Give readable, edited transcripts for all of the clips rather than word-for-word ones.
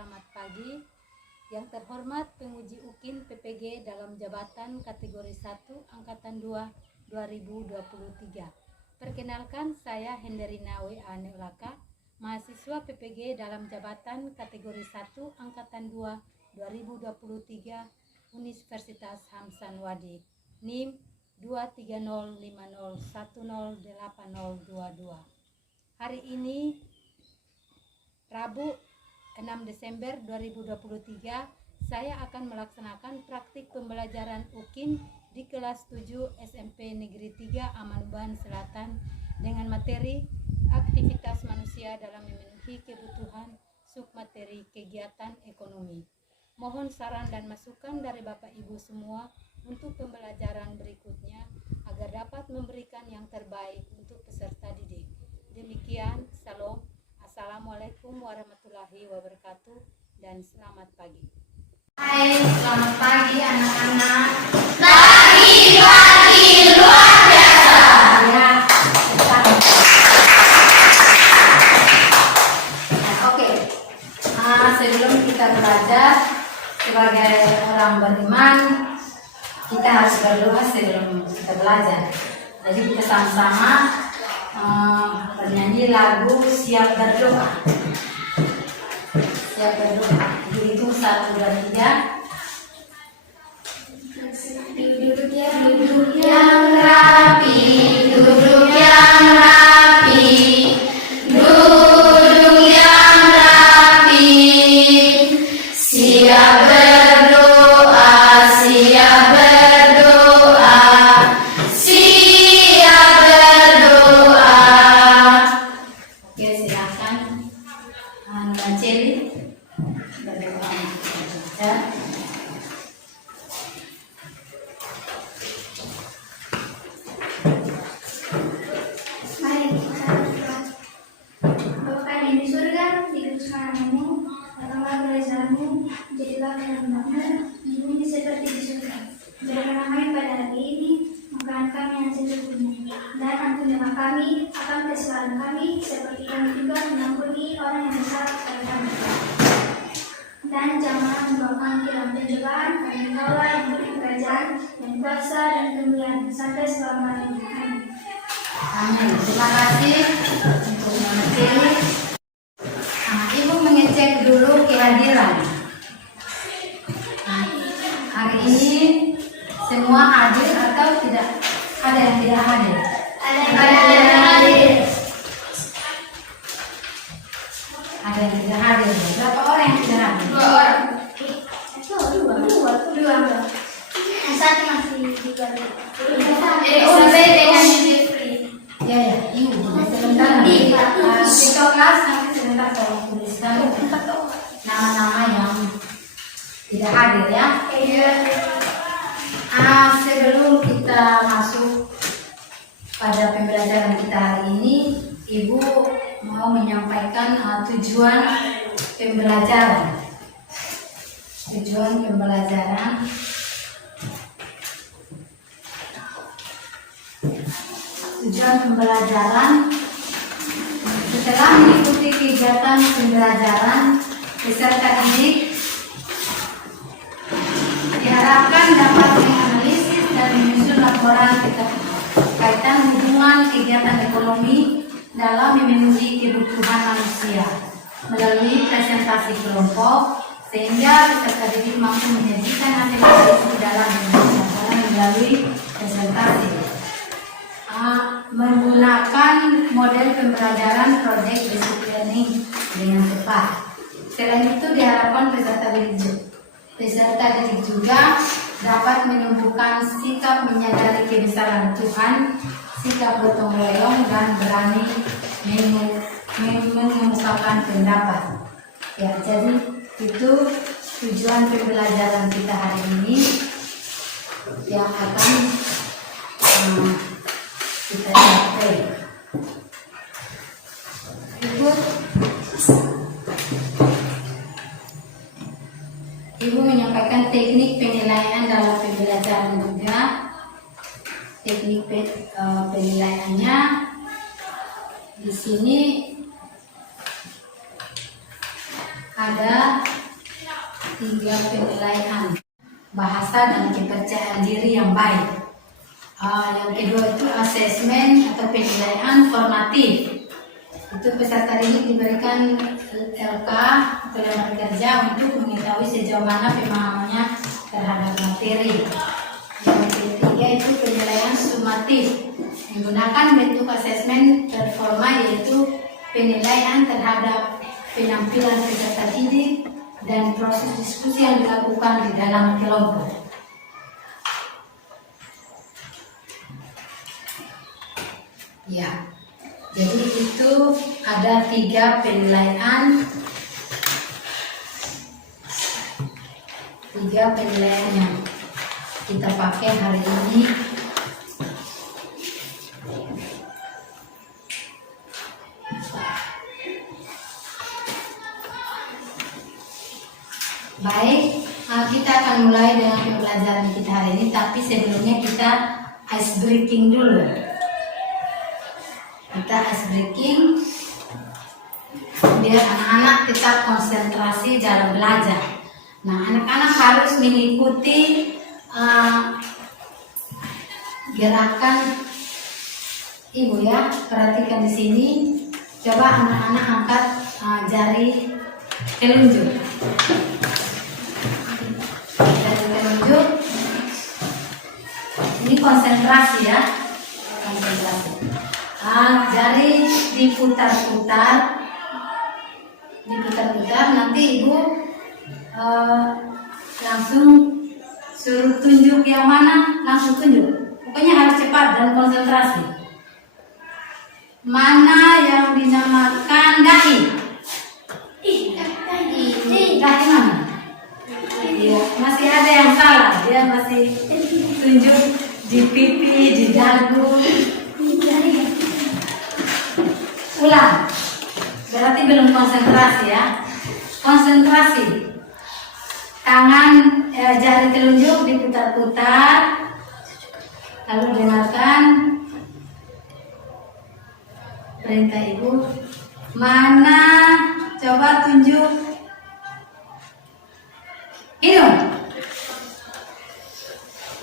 Selamat pagi. Yang terhormat penguji UKIN PPG dalam jabatan kategori 1 Angkatan 2 2023. Perkenalkan, saya Henderina W.A. Neulaka, mahasiswa PPG dalam jabatan kategori 1 Angkatan 2 2023 Universitas Hamsanwadi, NIM 23050108022. Hari ini Rabu 6 Desember 2023, saya akan melaksanakan praktik pembelajaran UKIN di kelas 7 SMP Negeri 3 Amanuban Selatan dengan materi aktivitas manusia dalam memenuhi kebutuhan submateri kegiatan ekonomi. Mohon saran dan masukan dari Bapak Ibu semua untuk pembelajaran berikutnya agar dapat memberikan yang terbaik untuk peserta didik. Demikian, salam. Assalamualaikum warahmatullahi wabarakatuh dan selamat pagi. Hai, selamat pagi anak-anak. Pagi luar biasa. Ya, oke. Sebelum kita belajar sebagai orang beriman, kita harus berdoa sebelum kita belajar. Jadi kita sama-sama bernyanyi lagu Siap Berdoa. Siap berdoa. Dihitung 1, 2, 3. Duduk yang rapi, duduk yang rapi, duduk yang rapi. Siap berdoa, siap berdoa, siap berdoa. Oke, silakan Mbak Celi berdoa. Ya. Mari kita berdoa. Bapa kami di surga, dikuduskan namamu, datanglah kerajaanmu, jadilah kehendakmu di bumi seperti di surga. Berikanlah kami pada hari ini makanan kami yang secukupnya, dan ampunilah kami akan kesalahan kami, seperti kami juga mengampuni orang yang bersalah kepada kami. Dan janganlah membawa kami ke dalam pencobaan, karena Engkaulah yang punya kerajaan dan kuasa dan kemuliaan sampai selama-lamanya. Amin. Amin. Terima kasih untuk Mbak Celi. Ibu mengecek dulu kehadiran. Hari ini semua hadir atau tidak? Ada yang tidak hadir? Ada yang hadir. Ada yang tidak hadir. Berapa orang yang tidak hadir? 2 orang. Dua. Yang satu masih di Bali. Sampai dengan Jeffrey. Ya, ibu. Sebentar. Kita kelas nanti sebentar tolong tuliskan nama-nama yang tidak hadir ya. Sebelum kita masuk pada pembelajaran kita hari ini, Ibu mau menyampaikan tujuan pembelajaran. Tujuan pembelajaran. Tujuan pembelajaran setelah mengikuti kegiatan pembelajaran peserta didik diharapkan dapat menganalisis dan menyusun laporan kaitan hubungan kegiatan ekonomi dalam memenuhi kebutuhan manusia melalui presentasi kelompok, sehingga peserta didik mampu menyajikan hasil analisis dalam laporan melalui presentasi. Menggunakan model pembelajaran project based learning dengan tepat. Selain itu diharapkan peserta didik juga dapat menumbuhkan sikap menyadari kebesaran Tuhan, sikap gotong royong, dan berani mengemukakan pendapat. Ya, jadi itu tujuan pembelajaran kita hari ini yang akan kita capai. Ibu menyampaikan teknik penilaian dalam pembelajaran juga. Teknik penilaiannya di sini ada 3 penilaian bahasa dan kepercayaan diri yang baik. Yang kedua itu asesmen atau penilaian formatif. Itu peserta didik diberikan LK atau lembar kerja untuk mengetahui sejauh mana pemahamannya terhadap materi. Yang ketiga itu penilaian sumatif, menggunakan bentuk asesmen performa, yaitu penilaian terhadap penampilan peserta didik dan proses diskusi yang dilakukan di dalam kelompok. Ya, jadi itu ada 3 penilaian, 3 penilaian yang kita pakai hari ini. Baik, kita akan mulai dengan pembelajaran kita hari ini, tapi sebelumnya kita ice breaking dulu. Kita ice breaking biar anak-anak tetap konsentrasi dalam belajar. Nah, anak-anak harus mengikuti gerakan ibu ya. Perhatikan di sini. Coba anak-anak angkat jari telunjuk. Jari telunjuk. Ini konsentrasi ya. Konsentrasi. Jari diputar-putar. Nanti ibu langsung suruh tunjuk yang mana, langsung tunjuk. Pokoknya harus cepat dan konsentrasi. Mana yang dinamakan dahi? Dahi mana? Iya, masih ada yang salah. Dia masih tunjuk di pipi, di dagu. Ulang. Berarti belum konsentrasi ya. Konsentrasi. Tangan jari telunjuk diputar-putar. Lalu dengarkan perintah ibu. Mana? Coba tunjuk. Hidung.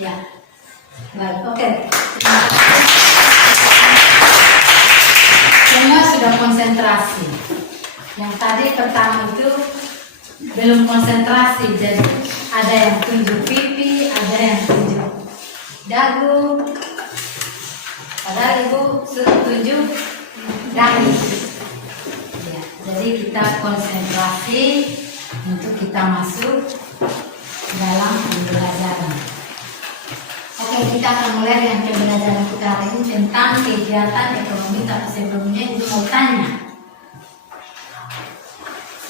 Ya. Baik, oke. Semua sudah konsentrasi. Yang tadi pertama itu belum konsentrasi, jadi ada yang tunjuk pipi, ada yang tunjuk dagu. Padahal ibu suruh tunjuk dahi. Ya, jadi kita konsentrasi untuk kita masuk dalam pembelajaran. Oke, kita akan mulai dengan pembelajaran kita hari ini tentang kegiatan ekonomi. Tapi sebelumnya ibu mau tanya,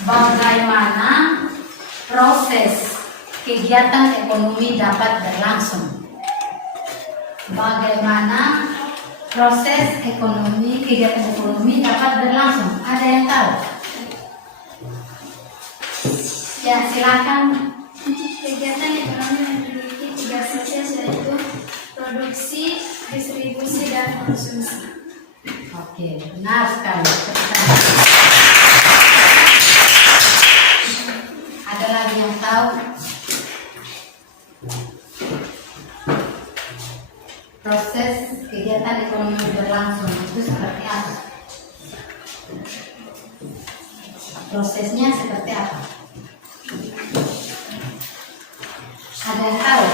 bagaimana proses kegiatan ekonomi dapat berlangsung? Bagaimana proses kegiatan ekonomi dapat berlangsung? Ada yang tahu? Ya, silakan. Kegiatan ekonomi memiliki 3 proses, yaitu produksi, distribusi, dan konsumsi. Oke, benar sekali. Ada lagi yang tahu? Proses kegiatan ekonomi berlangsung itu seperti apa? Prosesnya seperti apa? Ada yang tahu?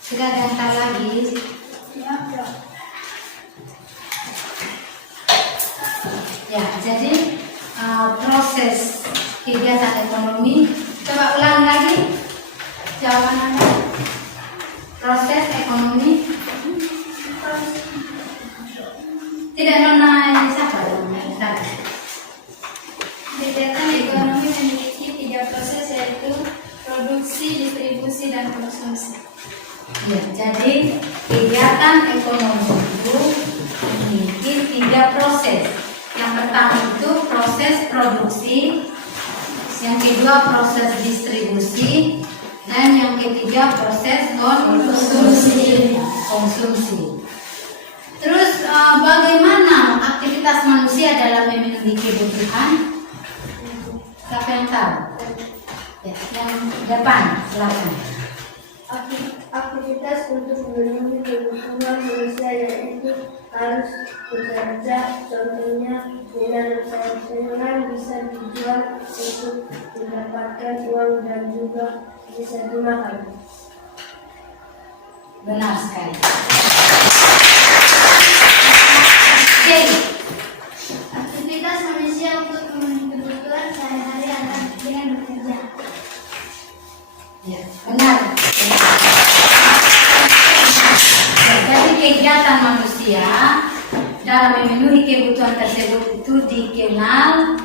Sudah ada yang tahu lagi? Ya, jadi proses kegiatan ekonomi, coba ulang lagi jawaban Anda. Proses ekonomi, tidak nona ini siapa namanya? Kegiatan ekonomi memiliki 3 proses, yaitu produksi, distribusi, dan konsumsi. Ya, jadi kegiatan ekonomi itu memiliki 3 proses. Yang pertama itu proses produksi, yang kedua proses distribusi, Dan yang ketiga proses konsumsi. Terus bagaimana aktivitas manusia dalam memenuhi kebutuhan? Siapa yang tahu? Ya, yang depan, silakan. Aktivitas untuk memenuhi kebutuhan manusia yaitu harus bekerja, contohnya dengan sayur-sayuran bisa dijual untuk mendapatkan uang dan juga bisa dimakan. Benar sekali. Oke. Aktivitas manusia untuk memenuhi kebutuhan sehari-hari adalah dengan bekerja. Ya, benar. Jadi kegiatan manusia dalam memenuhi kebutuhan tersebut itu dikenal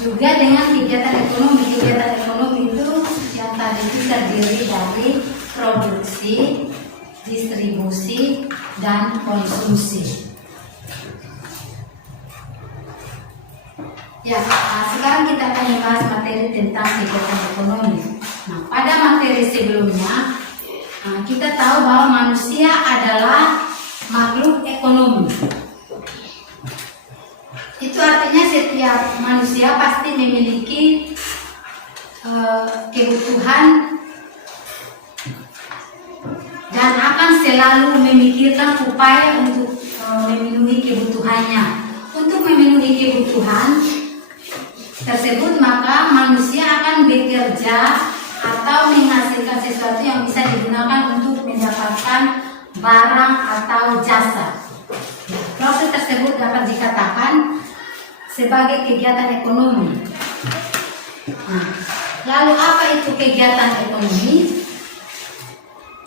juga dengan kegiatan ekonomi. Kegiatan ekonomi itu yang tadi itu terdiri dari produksi, distribusi, dan konsumsi. Ya, sekarang kita akan membahas materi tentang kegiatan ekonomi. Nah, pada materi sebelumnya kita tahu bahwa manusia adalah makhluk ekonomi. Itu artinya setiap manusia pasti memiliki kebutuhan dan akan selalu memikirkan upaya untuk memenuhi kebutuhannya. Untuk memenuhi kebutuhan tersebut maka manusia akan bekerja atau menghasilkan sesuatu yang bisa digunakan untuk mendapatkan barang atau jasa. Proses tersebut dapat dikatakan sebagai kegiatan ekonomi. Nah, lalu apa itu kegiatan ekonomi?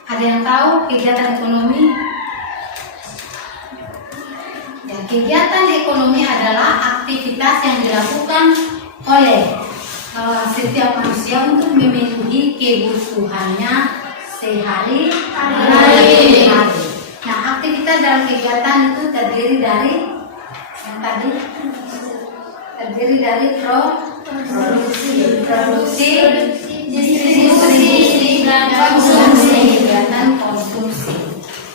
Ada yang tahu kegiatan ekonomi? Ya, kegiatan ekonomi adalah aktivitas yang dilakukan oleh setiap manusia untuk memenuhi kebutuhannya sehari-hari. Nah, aktivitas dalam kegiatan itu terdiri dari yang tadi terdiri dari produksi, distribusi, dan konsumsi. Kegiatan konsumsi.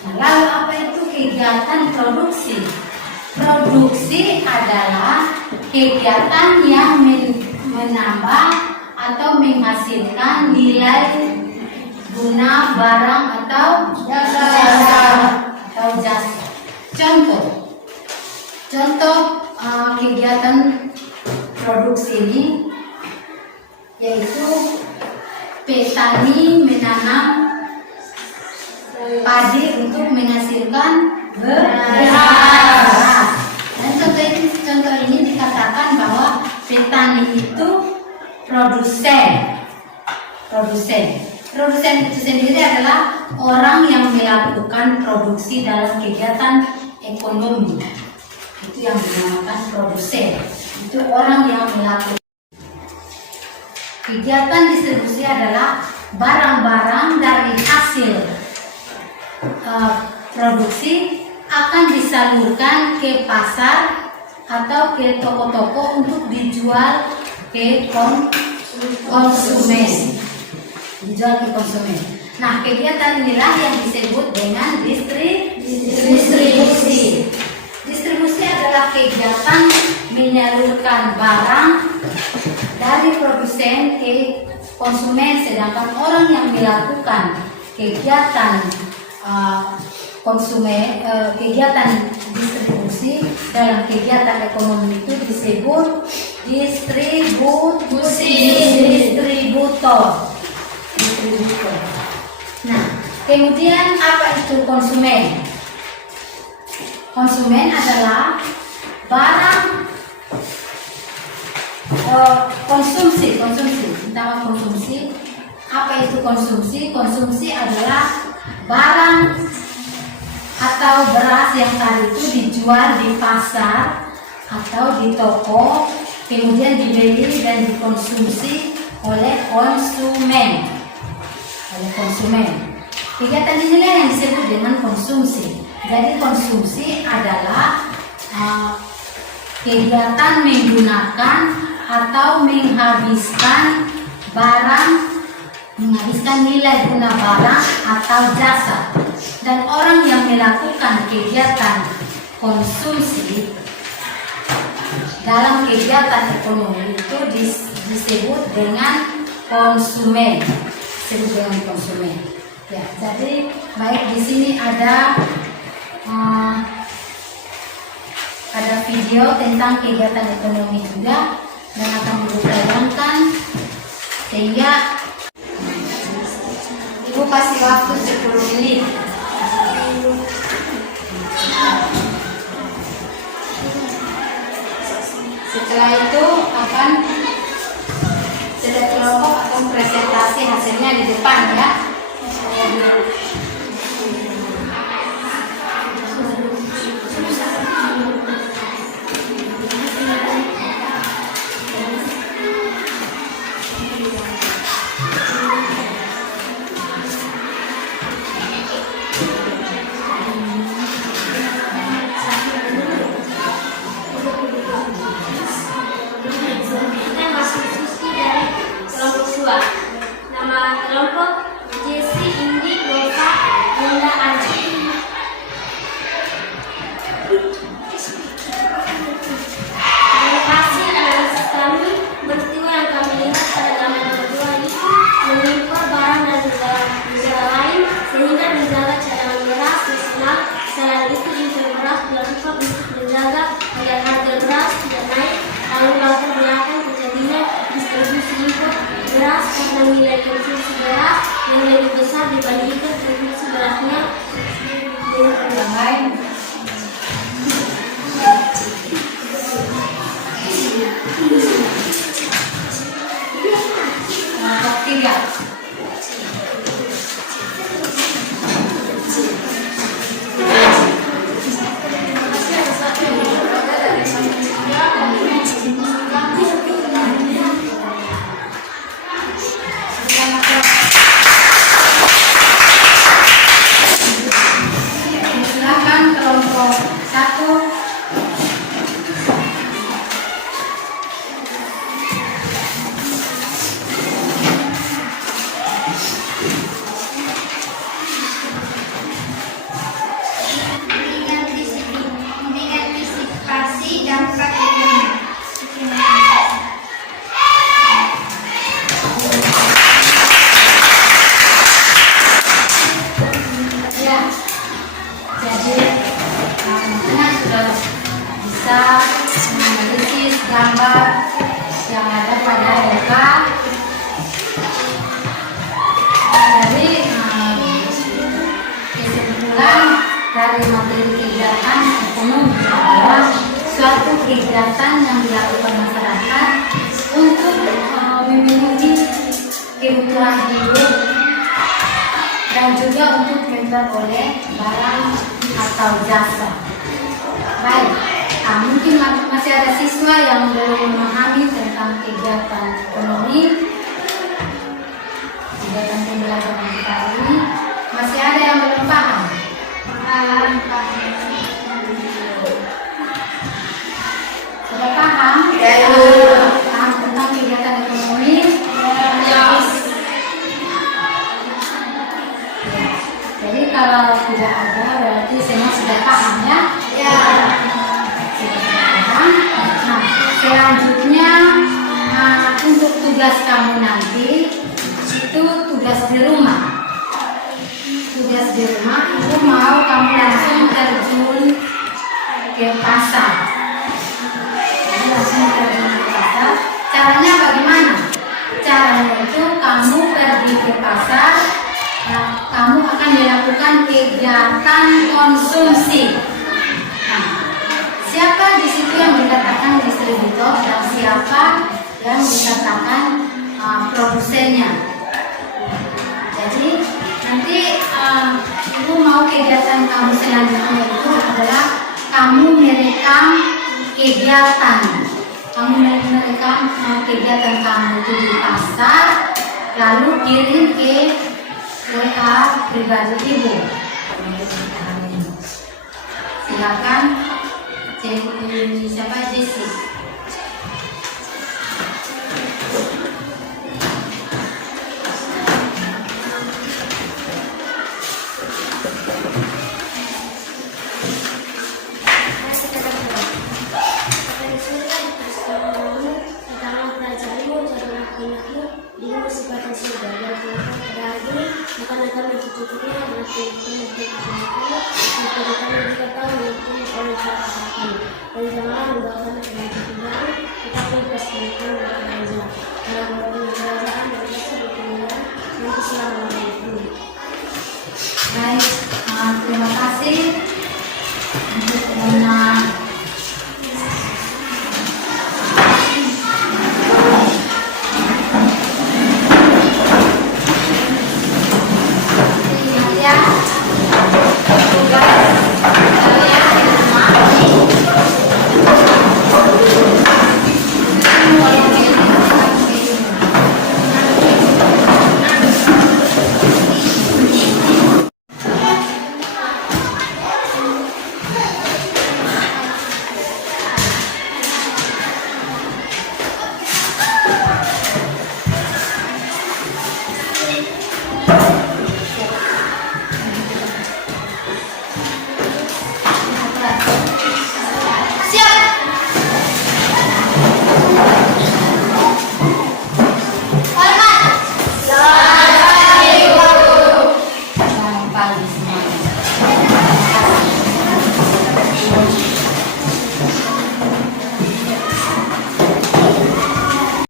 Nah, lalu apa itu kegiatan produksi? Produksi adalah kegiatan yang menambah atau menghasilkan nilai guna barang atau jasa. Contoh kegiatan produksi ini yaitu petani menanam padi untuk menghasilkan beras. Dan contoh ini dikatakan bahwa petani itu produsen. Produsen itu sendiri adalah orang yang melakukan produksi dalam kegiatan ekonomi. Itu yang dinamakan produsen. Itu orang yang melakukan. Kegiatan distribusi adalah barang-barang dari hasil produksi akan disalurkan ke pasar atau ke toko-toko untuk dijual ke konsumen. Nah, kegiatan inilah yang disebut dengan distribusi. Distribusi adalah kegiatan menyalurkan barang dari produsen ke konsumen, sedangkan orang yang melakukan kegiatan kegiatan distribusi dalam kegiatan ekonomi itu disebut distributor. Nah, kemudian apa itu konsumen? Konsumen adalah barang konsumsi. Apa itu konsumsi? Konsumsi adalah barang atau beras yang tadi itu dijual di pasar atau di toko, kemudian dibeli dan dikonsumsi oleh konsumen. Kegiatan inilah yang disebut dengan konsumsi. Jadi konsumsi adalah kegiatan menggunakan atau menghabiskan barang menghabiskan nilai guna barang atau jasa, dan orang yang melakukan kegiatan konsumsi dalam kegiatan ekonomi itu disebut dengan konsumen. Disebut dengan konsumen. Ya, jadi baik di sini ada video tentang kegiatan ekonomi juga dan akan ditayangkan, sehingga Ibu kasih waktu 10 menit. Setelah itu akan setiap kelompok akan presentasi hasilnya di depan ya. Kita masih siswi dari kelompok 2. Nama kelompok Jesse, Indi, Nova, Bunda, Anji. Terima kasih analisis kami. Peristiwa yang kami lihat pada gambar nomor 2 itu mengimpor barang dan negara lain sehingga menjaga cadangan beras nasional. Selain itu impor beras dilakukan untuk menjaga agar harga beras tidak naik. Lalu latar belakang terjadinya distribusi impor beras karena nilai konsumsi beras yang lebih besar dibandingkan konsumsi berasnya dengan orang lain. Kelompok 3. Silakan kelompok 1. Mengantisipasi dampak ekonomi. Ya, jadi anak-anak sudah bisa menganalisis gambar yang ada pada LK. Jadi kesimpulan dari materi kegiatan ekonomi adalah suatu kegiatan yang dilakukan masyarakat untuk memenuhi kebutuhan hidup dan juga untuk memperoleh barang atau jasa. Baik, mungkin masih ada siswa yang belum memahami tentang kegiatan ekonomi, kegiatan pembelajaran kita ini. Masih ada yang belum paham? Sudah paham? Paham tentang kegiatan ekonomi? Jadi kalau tidak ada berarti semua sudah paham ya? Ya. Sudah paham. Nah, selanjutnya untuk tugas kamu nanti itu tugas di rumah. Tugas di rumah itu mau kamu langsung terjun ke pasar. Jadi langsung terjun ke pasar. Caranya bagaimana? Caranya itu kamu pergi ke pasar. Nah, kamu akan melakukan kegiatan konsumsi. Nah, siapa di situ yang dikatakan distributor dan siapa yang dikatakan produsennya? Jadi nanti ibu mau kegiatan kamu selanjutnya itu adalah kamu merekam kegiatan. Kamu merekam kegiatan kamu itu di pasar, lalu kirim ke WA pribadi ibu. Silakan siapa Jesse. berikutnya masih diberikan 3 tahun yang punya oleh satu. Dan jangan mendoakan dengan baru, tetapi pastikan dengan belajar. Dalam pembelajaran dan bisa berkuliah nanti selama itu. Baik.